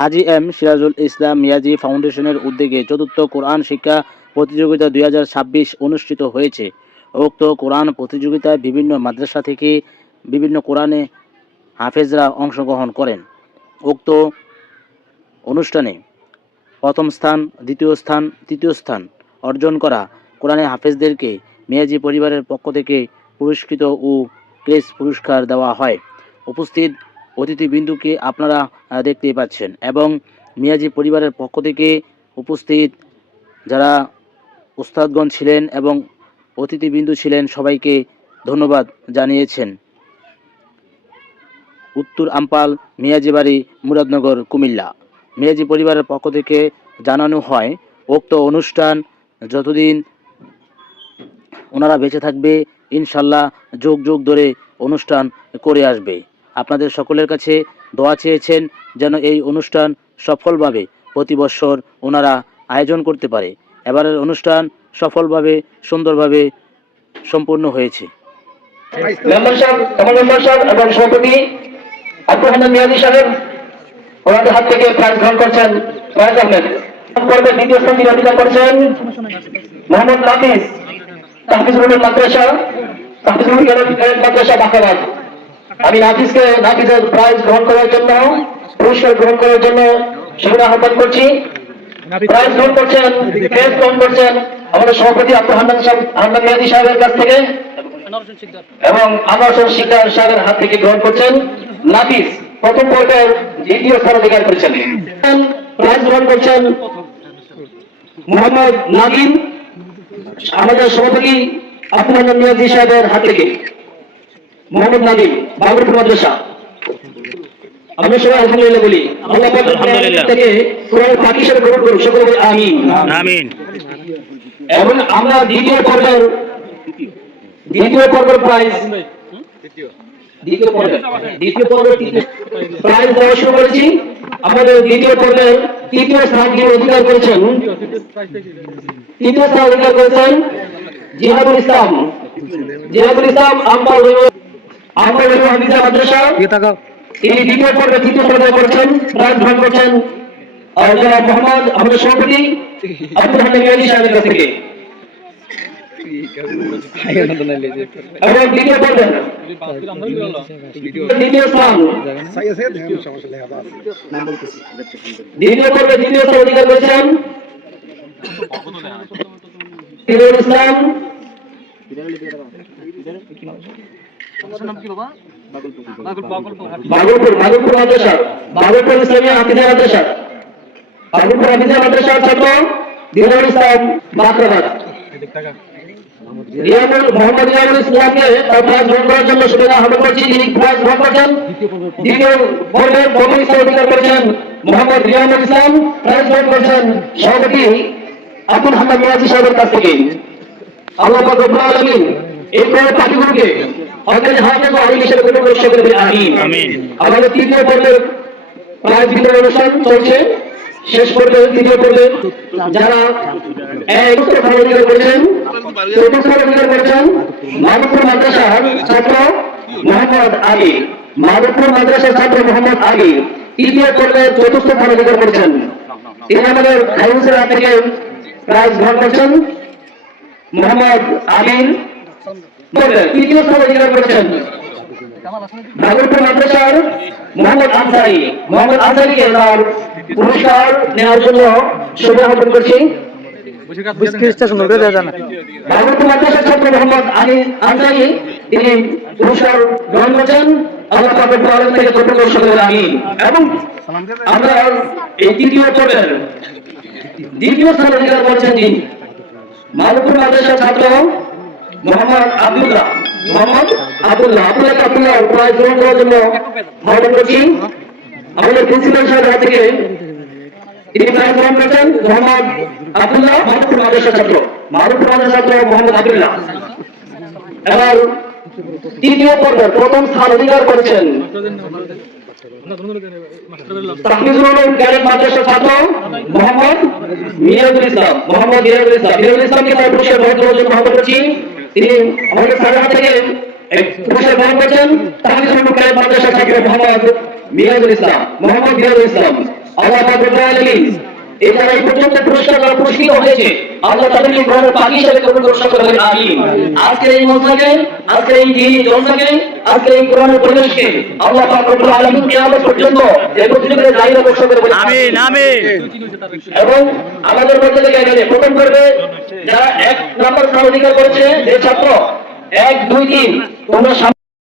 হাজী M Sirajul Islam Miyaji ফাউন্ডেশনের উদ্যোগে চতুর্থ কোরআন শিক্ষা প্রতিযোগিতা 2026 অনুষ্ঠিত হয়েছে। উক্ত কোরআন প্রতিযোগিতায় বিভিন্ন মাদ্রাসা থেকে বিভিন্ন কোরআনে হাফেজরা অংশগ্রহণ করেন। উক্ত অনুষ্ঠানে প্রথম স্থান, দ্বিতীয় স্থান, তৃতীয় স্থান অর্জন করা কোরআনে হাফেজদেরকে মিয়াজি পরিবারের পক্ষ থেকে পুরস্কৃত ও ক্রেস পুরস্কার দেওয়া হয়। উপস্থিত অতিথিবৃন্দকে আপনারা দেখতেই পাচ্ছেন এবং মিয়াজি পরিবারের পক্ষ থেকে উপস্থিত যারা উস্তাদগণ ছিলেন এবং অতিথিবৃন্দু ছিলেন সবাইকে ধন্যবাদ জানিয়েছেন। উত্তর আমপাল, মিয়াজি বাড়ি, মুরাদনগর, কুমিল্লা। মিয়াজি পরিবারের পক্ষ থেকে জানানো হয় উক্ত অনুষ্ঠান যতদিন ওনারা বেঁচে থাকবে ইনশাল্লাহ যুগ যুগ ধরে অনুষ্ঠান করে আসবে। আপনাদের সকলের কাছে দোয়া চেয়েছেন যেন এই অনুষ্ঠান সফলভাবে প্রতি বছর ওনারা আয়োজন করতে পারে। এবারের অনুষ্ঠান সফলভাবে সুন্দরভাবে সম্পূর্ণ হয়েছে। এবং সভাপতি আব্দুল হান্নান মিয়াজি সাহেব ওনাদের হাত থেকে প্রাইজ গ্রহণ করছেন। প্রাইজ আহমেদ পর্বে দ্বিতীয় স্থান অধিকার করেছেন মোহাম্মদ নাফিস, তাহফিজুল মাদ্রাসা, তাহফিজুল মাদ্রাসা বাঁকাবাদ। আমি নাফিসের প্রাইজ গ্রহণ করার জন্য, পুরস্কার গ্রহণ করার জন্য সেগুলো আহ্বান করছি। প্রাইজ গ্রহণ করছেন, ক্রেস গ্রহণ করছেন আমাদের সভাপতি আব্দুল হান্নান মিয়াজি সাহেবের কাছ থেকে এবং আনোয়ার হোসেন শিকদার সাহেবের হাত থেকে গ্রহণ করছেন। নাফিস প্রথম পর্বের দ্বিতীয় স্থান অধিকার করেছেন। প্রাইজ গ্রহণ করছেন মোহাম্মদ নাগিন, আমাদের সভাপতি আব্দুল হান্নান মিয়াজি সাহেবের হাত থেকে। মোহাম্মদ নাগিন, বাবুরপুর মাদ্রাসা। আমরা সবাই আলহামদুলিল্লাহ বলি। আল্লাহ থেকে কোরআন পাক হিসেবে গ্রহণ করুন, সকলে বলি আমিন আমিন। এবং আমরা দ্বিতীয় পর্বের প্রাইজ দ্বিতীয় পর্বের প্রাইজ দেওয়া শুরু করেছি। আমাদের দ্বিতীয় পর্বের তৃতীয় স্থান অধিকার করেছেন জিহাদুল ইসলাম আমপাল মাদ্রাসা। তিনি দ্বিতীয় পর্বে তৃতীয় পর্যায়ে করেছেন, প্রাইজ গ্রহণ করছেন মোহাম্মদ আমাদের সভাপতি আব্দুল হান্নান মিয়াজি সাহেবের কাছ থেকে। এবং দ্বিতীয় পর্বে দ্বিতীয় স্থান অধিকার করেছেন হিরুল ইসলাম, বাগলপুর মাদ্রাসা, বাগলপুর ইসলামিয়া হাফিজা মাদ্রাসা, বাগলপুর হাফিজা মাদ্রাসার ছাত্র হিরুল ইসলাম বাঁকড়াবাদ। মোহাম্মদ রিয়াজুল ইসলামকে প্রাইজ গ্রহণ করার জন্য সুবিধা আহ্বান করছি। তিনি প্রাইজ গ্রহণ করছেন। দ্বিতীয় পর্বে প্রথম স্থান অধিকার করেছেন মোহাম্মদ রিয়াজুল ইসলাম, প্রাইজ গ্রহণ করছেন সভাপতি আব্দুল হান্নান মিয়াজি সাহেবের কাছ থেকে। আল্লাহ পাক রব্বুল আলামিন এই পাখিগুলোকে আমাদের হাফেজ ও আলিম হিসেবে গ্রহণ করে সকলে আমিন আমিন। আমাদের তৃতীয় পর্বের প্রাইজ বিতরণ অনুষ্ঠান চলছে। শেষ পর্বে তৃতীয় পর্বে যারা অধিকার করেছেন, চতুর্থ অধিকার করেছেন মাধবপুর মাদ্রাসার ছাত্র মোহাম্মদ আলী, মাধবপুর মাদ্রাসার ছাত্র মোহাম্মদ আলী তৃতীয় পর্বে চতুর্থ স্থান অধিকার করেছেন। তিনি আমাদের হাইউসের হাত থেকে প্রাইজ গ্রহণ করছেন। মোহাম্মদ আমির তৃতীয় স্থান অধিকার করেছেন। ভাগলপুর মাদ্রাসার মোহাম্মদ আনসারিকে তার পুরস্কার নেওয়ার জন্য শুভেচ্ছা জ্ঞাপন করছি। ভাগলপুর মাদ্রাসার ছাত্র মোহাম্মদ আনসারি তিনি পুরস্কার গ্রহণ করছেন। আল্লাহ পাক রব্বুল আলামিন থেকে কবুল করুন আমিন। এবং আমরা এই তৃতীয় পর্বের দ্বিতীয় স্থান অধিকার করেছেন তিনি ভাগলপুর মাদ্রাসার ছাত্র মোহাম্মদ আব্দুল্লাহ প্রাইজ গ্রহণ করার জন্য আহ্বান করছি। আমাদের প্রিন্সিপাল সাহেবের হাত থেকে তিনি প্রাইজ গ্রহণ করছেন মোহাম্মদ আব্দুল্লাহ, মাধবপুর মাদ্রাসার ছাত্র মোহাম্মদ আব্দুল্লাহ। এবার তৃতীয় পর্বের প্রথম স্থান অধিকার করেছেন তাহফিজুল উলুম ক্যাডেট মাদ্রাসার ছাত্র মোহাম্মদ হিরুল ইসলামকে তার পুরস্কার গ্রহণ করার জন্য আহ্বান করছি। তিনি আমাদের স্যারের হাত থেকে পুরস্কার গ্রহণ করছেন তাহফিজুল উলুম ক্যাডেট মাদ্রাসার ছাত্র মোহাম্মদ মিরাজুল ইসলাম। আল্লাহ পাক রব্বুল আলামিন এই যারা এই পর্যন্ত পুরস্কার দ্বারা পুরস্কৃত হয়েছে আল্লাহ তাদেরকে গ্রহণের পাখি হিসেবে কবুল করে বলেন আমিন। আজকের এই মঞ্চকে, আজকের এই দিনী জলসাকে, আজকের এই কোরআনের পরিবেশকে আল্লাহ পাক রব্বুল আলামিন কিয়ামত পর্যন্ত এই প্রতিযোগিতায় জারি রাখা করে বলেন আমিন আমিন। এবং আমাদের মধ্যে থেকে এখানে প্রথম পর্বে যারা 1 নম্বর স্থান অধিকার করেছে যে ছাত্র 1 2 3 তোমরা